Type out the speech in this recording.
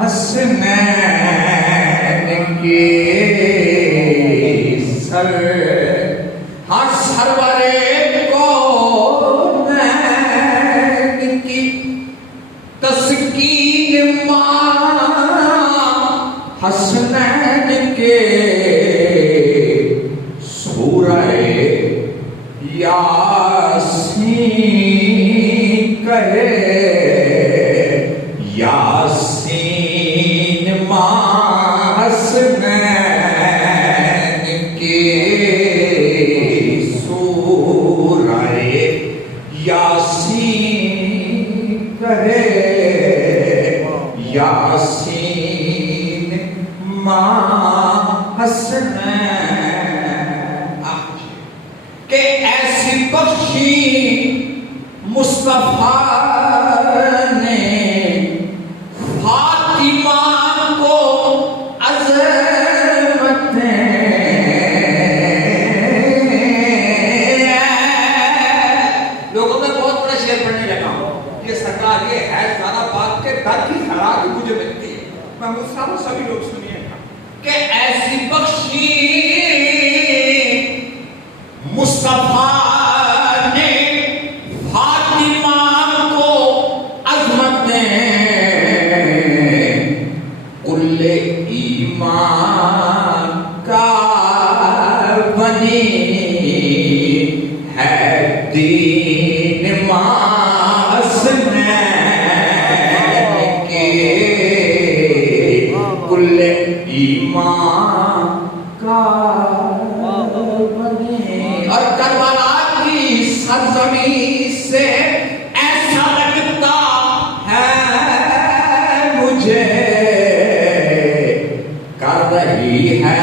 حسنین کے سر سرور کونین کی تسکین ماں حسنین کے سورہ یاسین کہے یاسین ماں حسنین کے سورہ یاسین کہے یاسین ماں حسنین کہ ایسی بخشی مصطفیٰ نے فاطمہ کو عظمتیں لوگوں میں بہت بڑا شعر پڑھنے لگا ہوں یہ سرکار یہ ہے زیادہ بات کے در کی خراب مجھے ملتی ہے محمود صاحب سبھی لوگ سنیے کہ ایسی بخشی مصطفیٰ نے فاطمہ کو عظمتیں کل ایمان کا بنی ہے دین ماں حسنین کے کل ایمان کا اور کربلا کی سرزمین سے ایسا لگتا ہے مجھے کر رہی ہے